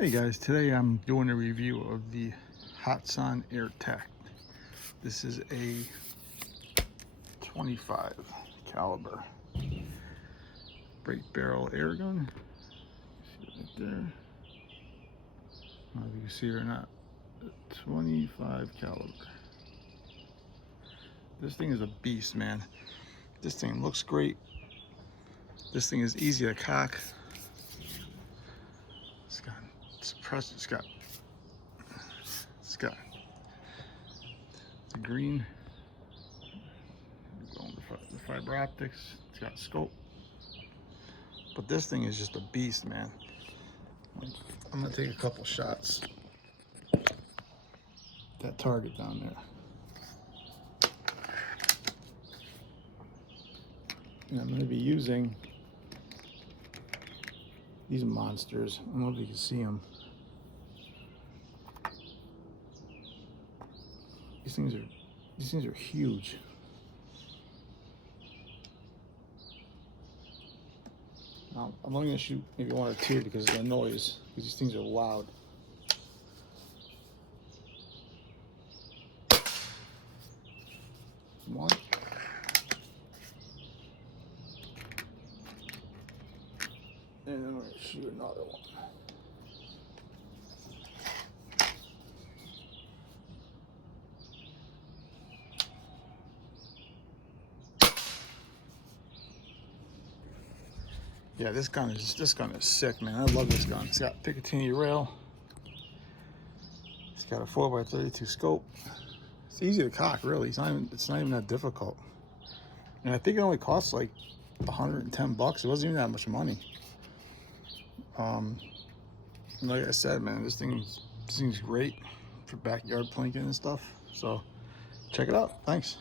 Hey guys, today I'm doing a review of the Hotsun AirTac. This is a 25 caliber break barrel air gun. See it right there. I don't know if you can see it or not. 25 caliber. This thing is a beast, man. This thing looks great. This thing is easy to cock. It's got suppressed. It's got the green, going the fiber optics. It's got scope. But this thing is just a beast, man. I'm gonna take a couple shots. That target down there. And I'm gonna be using these monsters. I don't know if you can see them. These things are huge. Now, I'm only gonna shoot maybe one or two because of the noise, because these things are loud. One. And then I'm gonna shoot another one. Yeah, this gun is sick, man. I love this gun. It's got Picatinny rail. It's got a 4x32 scope. It's easy to cock, really. It's not even that difficult. And I think it only costs like 110 bucks. It wasn't even that much money. Like I said, man, this thing's great for backyard plinking and stuff. So check it out. Thanks.